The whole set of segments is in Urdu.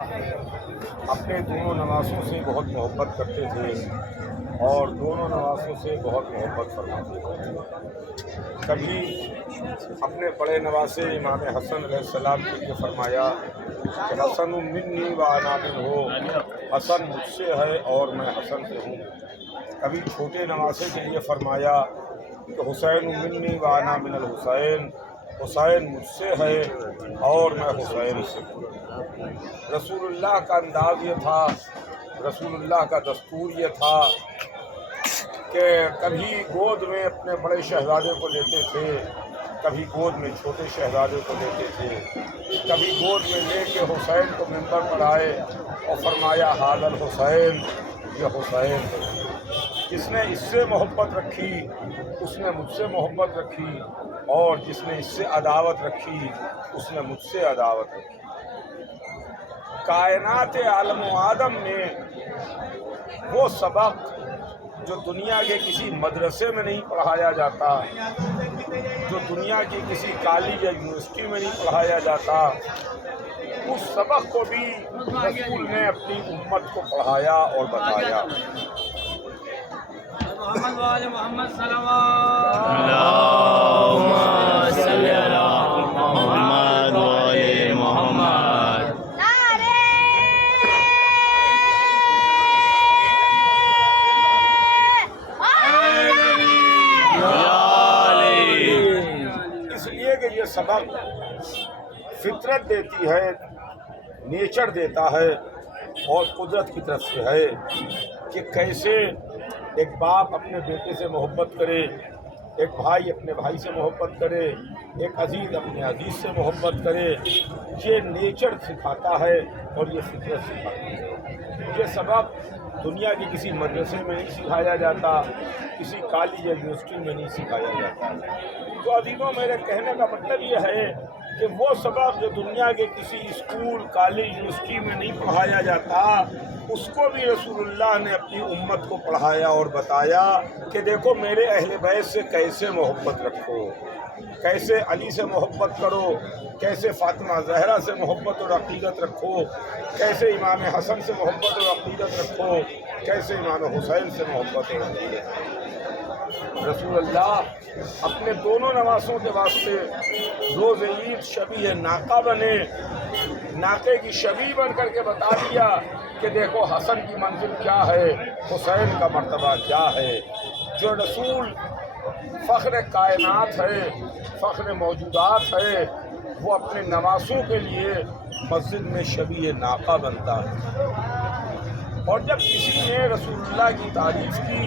اپنے دونوں نواسوں سے بہت محبت کرتے تھے اور دونوں نواسوں سے بہت محبت فرماتے تھے۔ کبھی اپنے بڑے نواسے امام حسن علیہ السلام کے لیے فرمایا کہ حسن منی و انا منہ، حسن مجھ سے ہے اور میں حسن سے ہوں۔ کبھی چھوٹے نواسے کے لیے فرمایا کہ حسین منی و انا من الحسین، حسین مجھ سے ہے اور میں حسین سے ہوں۔ رسول اللہ کا انداز یہ تھا، رسول اللہ کا دستور یہ تھا کہ کبھی گود میں اپنے بڑے شہزادے کو لیتے تھے، کبھی گود میں چھوٹے شہزادے کو لیتے تھے، کبھی گود میں لے کے حسین کو ممبر پر آئے اور فرمایا ھذا الحسین، یہ حسین ہے۔ جس نے اس سے محبت رکھی اس نے مجھ سے محبت رکھی، اور جس نے اس سے عداوت رکھی اس نے مجھ سے عداوت رکھی۔ کائنات عالم و آدم میں وہ سبق جو دنیا کے کسی مدرسے میں نہیں پڑھایا جاتا، جو دنیا کی کسی کالج یا یونیورسٹی میں نہیں پڑھایا جاتا، اس سبق کو بھی رسول نے اپنی امت کو پڑھایا اور بتایا۔ محمد وآل محمد صلوات اللہم صلی علی محمد وآل محمد۔ اس لیے کہ یہ سبق فطرت دیتی ہے، نیچر دیتا ہے اور قدرت کی طرف سے ہے کہ کیسے ایک باپ اپنے بیٹے سے محبت کرے، ایک بھائی اپنے بھائی سے محبت کرے، ایک عزیز اپنے عزیز سے محبت کرے۔ یہ نیچر سکھاتا ہے اور یہ فطرت سکھاتی ہے۔ یہ سبق دنیا کے کسی مدرسے میں نہیں سکھایا جاتا، کسی کالج یا یونیورسٹی میں نہیں سکھایا جاتا۔ تو عزیزوں، میرے کہنے کا مطلب یہ ہے کہ وہ سبق جو دنیا کے کسی اسکول، کالج، یونیورسٹی میں نہیں پڑھایا جاتا، اس کو بھی رسول اللہ نے اپنی امت کو پڑھایا اور بتایا کہ دیکھو میرے اہل بیت سے کیسے محبت رکھو، کیسے علی سے محبت کرو، کیسے فاطمہ زہرا سے محبت اور عقیدت رکھو، کیسے امام حسن سے محبت اور عقیدت رکھو، کیسے امام حسین سے محبت اور عقیدت رکھو۔ رسول اللہ اپنے دونوں نواسوں کے واسطے روز عید شبیہ ناقہ بنے، ناقے کی شبیہ بن کر کے بتا دیا کہ دیکھو حسن کی منزل کیا ہے، حسین کا مرتبہ کیا ہے۔ جو رسول فخر کائنات ہے، فخر موجودات ہے، وہ اپنے نواسوں کے لیے مسجد میں شبیہ ناقہ بنتا ہے۔ اور جب کسی نے رسول اللہ کی تعریف کی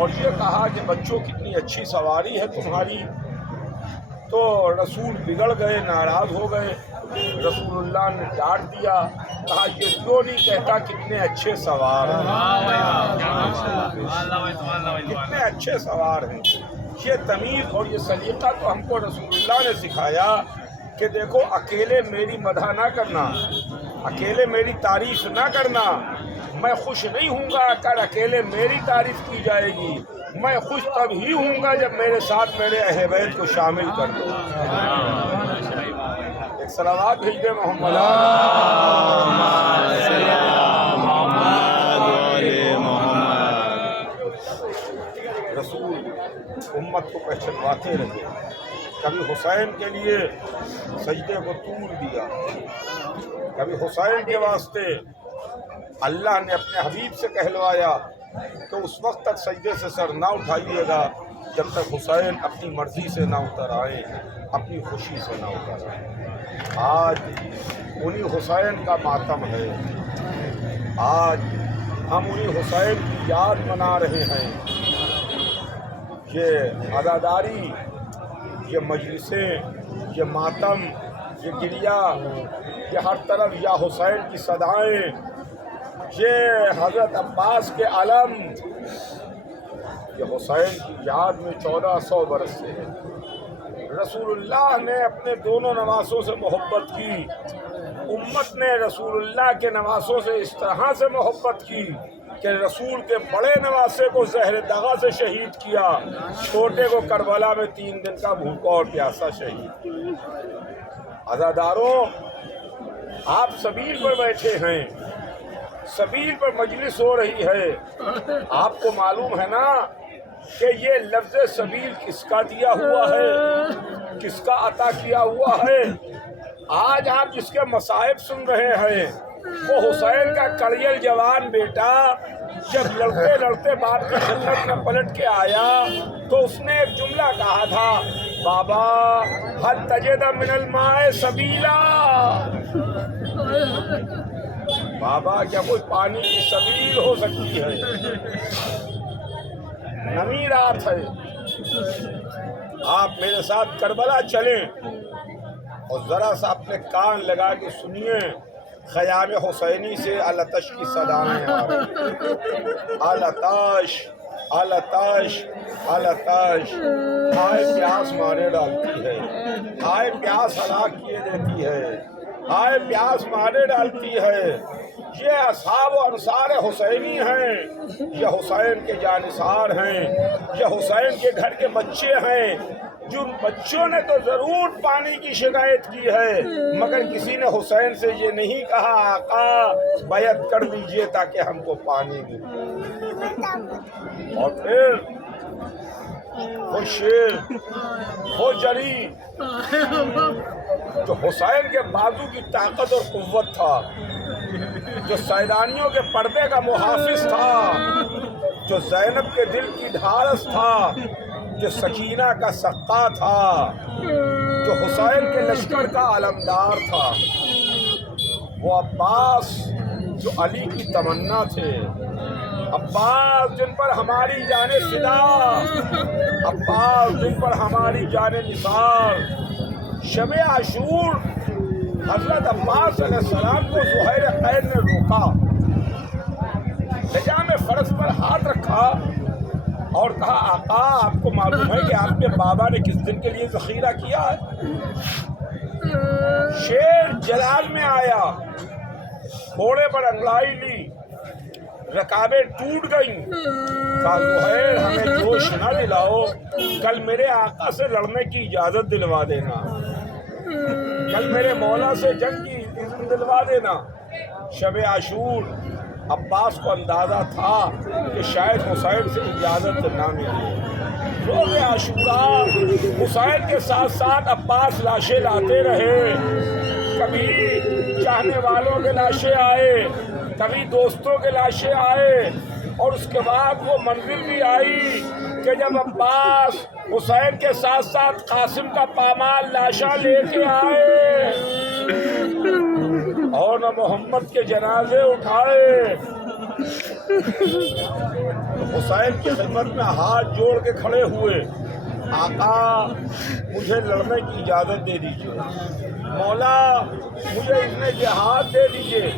اور یہ کہا کہ بچوں کتنی اچھی سواری ہے تمہاری، تو رسول بگڑ گئے، ناراض ہو گئے۔ رسول اللہ نے ڈانٹ دیا، کہا یہ کیوں نہیں کہتا کتنے اچھے سوار ہیں، کتنے اچھے سوار ہیں۔ یہ تمیز اور یہ سلیقہ تو ہم کو رسول اللہ نے سکھایا کہ دیکھو اکیلے میری مدح نہ کرنا، اکیلے میری تعریف نہ کرنا۔ میں خوش نہیں ہوں گا اگر اکیلے میری تعریف کی جائے گی، میں خوش تب ہی ہوں گا جب میرے ساتھ میرے اہل بیت کو شامل کر دو۔ ایک صلوات بھیج دے محمد۔ رسول امت کو پہچنواتے رہے، کبھی حسین کے لیے سجدے کو طول دیا، کبھی حسین کے واسطے اللہ نے اپنے حبیب سے کہلوایا کہ اس وقت تک سجدے سے سر نہ اٹھائیے گا جب تک حسین اپنی مرضی سے نہ اتر آئیں، اپنی خوشی سے نہ اتر آئیں۔ آج انہی حسین کا ماتم ہے، آج ہم انہی حسین کی یاد منا رہے ہیں۔ یہ عزاداری، یہ مجلسیں، یہ ماتم، یہ گریہ، یہ ہر طرف یا حسین کی صدائیں، یہ حضرت عباس کے علم، یہ حسین کی یاد میں 1400 برس سے ہے۔ رسول اللہ نے اپنے دونوں نواسوں سے محبت کی، امت نے رسول اللہ کے نواسوں سے اس طرح سے محبت کی کہ رسول کے بڑے نواسے کو زہر دغا سے شہید کیا، چھوٹے کو کربلا میں 3 دن کا بھوکا اور پیاسا شہید۔ عزاداروں، آپ سبیل پر بیٹھے ہیں، سبیل پر مجلس ہو رہی ہے، آپ کو معلوم ہے نا کہ یہ لفظ سبیل کس کا دیا ہوا ہے، کس کا عطا کیا ہوا ہے؟ آج آپ جس کے مصائب سن رہے ہیں وہ حسین کا کڑیل جوان بیٹا جب لڑتے لڑتے باپ کی خدمت میں پلٹ کے آیا تو اس نے ایک جملہ کہا تھا، بابا حل تجد من الماء سبیلا، بابا کیا کوئی پانی کی سبیل ہو سکتی ہے؟ نمی رات ہے، آپ میرے ساتھ کربلا چلیں اور ذرا سا اپنے کان لگا کے سنیے، خیام حسینی سے الاتش کی صدایں آ رہی، الاتش الاتش الاتش، ہائے پیاس مارے ڈالتی ہے، ہائے پیاس ہلاک کیے دیتی ہے، ہائے پیاس مارے ڈالتی ہے۔ یہ اصحاب و انصار حسینی ہیں، یہ حسین کے جانثار ہیں، یہ حسین کے گھر کے بچے ہیں، جن بچوں نے تو ضرور پانی کی شکایت کی ہے مگر کسی نے حسین سے یہ نہیں کہا آقا بیعت کر دیجئے تاکہ ہم کو پانی ملے۔ اور پھر وہ شیر، وہ جری جو حسین کے بازو کی طاقت اور قوت تھا، جو سیدانیوں کے پردے کا محافظ تھا، جو زینب کے دل کی ڈھارس تھا، جو سکینہ کا سقا تھا، جو حسین کے لشکر کا علمدار تھا، وہ عباس جو علی کی تمنا تھے، عباس جن پر ہماری جان فدا، عباس جن پر ہماری جان نثار۔ شب عاشور حضرت عباس علیہ السلام کو زہیر قین نے روکا، لجام فرس پر ہاتھ رکھا اور کہا آقا آپ کو معلوم ہے کہ آپ کے بابا نے کس دن کے لیے ذخیرہ کیا ہے؟ شیر جلال میں آیا، گھوڑے پر انگلائی لی، رکابیں ٹوٹ گئیں، کہا زہیر ہمیں جوش نہ دلاؤ، کل میرے آقا سے لڑنے کی اجازت دلوا دینا، کل میرے مولا سے جنگ کی اذن دلوا دینا۔ شب عاشور عباس کو اندازہ تھا کہ شاید حسین سے اجازت نہ ملے۔ روز عاشوراء حسین کے ساتھ ساتھ عباس لاشیں لاتے رہے، کبھی چاہنے والوں کے لاشیں آئے، کبھی دوستوں کے لاشیں آئے، اور اس کے بعد وہ منزل بھی آئی کہ جب عباس حسین کے ساتھ ساتھ قاسم کا پامال لاشاں لے کے آئے اور نہ محمد کے جنازے اٹھائے، حسین کی خدمت میں ہاتھ جوڑ کے کھڑے ہوئے، آقا مجھے لڑنے کی اجازت دے دیجئے، مولا مجھے اتنے جہاد دے دیجئے۔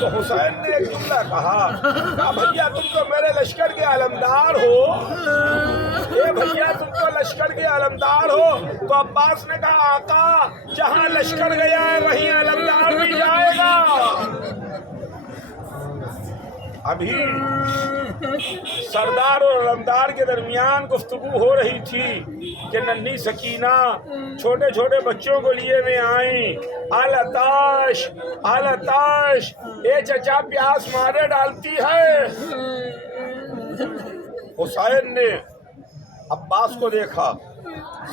تو حسین نے ایک جملہ کہا بھیا تم تو میرے لشکر کے علمدار ہو، اے بھیا تم تو لشکر کے علمدار ہو۔ تو عباس نے کہا آقا جہاں لشکر گیا ہے وہیں علمدار بھی جائے گا۔ ابھی سردار اور علمدار کے درمیان گفتگو ہو رہی تھی کہ ننھی سکینہ چھوٹے چھوٹے بچوں کو لیے میں آئیں، الاتش الاتش، اے چچا پیاس مارے ڈالتی ہے۔ حسین نے عباس کو دیکھا،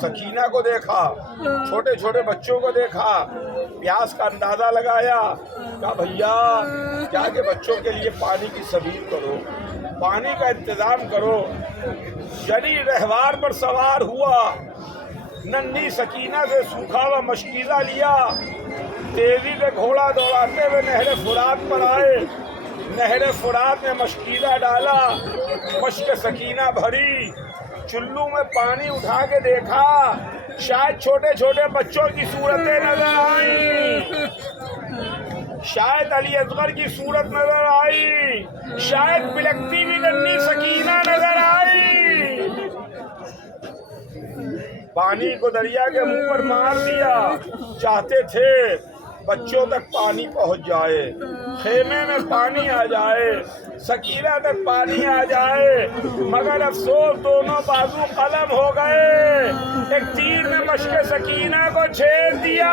سکینہ کو دیکھا، چھوٹے چھوٹے بچوں کو دیکھا، پیاس کا اندازہ لگایا، کہا بھیا جا کے بچوں کے لیے پانی کی سبیل کرو، پانی کا انتظام کرو۔ جری رہوار پر سوار ہوا، ننھی سکینہ سے سوکھا ہوا مشکیزہ لیا، تیزی سے گھوڑا دوڑاتے ہوئے نہر فرات پر آئے، نہر فرات میں مشکیزہ ڈالا، مشک سکینہ بھری، چلو میں پانی اٹھا کے دیکھا، شاید چھوٹے چھوٹے بچوں کی صورتیں نظر آئیں، شاید علی اصغر کی صورت نظر آئی، شاید بلکتی بھی ننھی سکینہ نظر آئی۔ پانی کو دریا کے منہ پر مار دیا، چاہتے تھے بچوں تک پانی پہنچ جائے، خیمے میں پانی آ جائے، سکینہ تک پانی آ جائے، مگر افسوس دونوں بازو قلم ہو گئے، ایک تیر نے مشک سکینہ کو چھیڑ دیا۔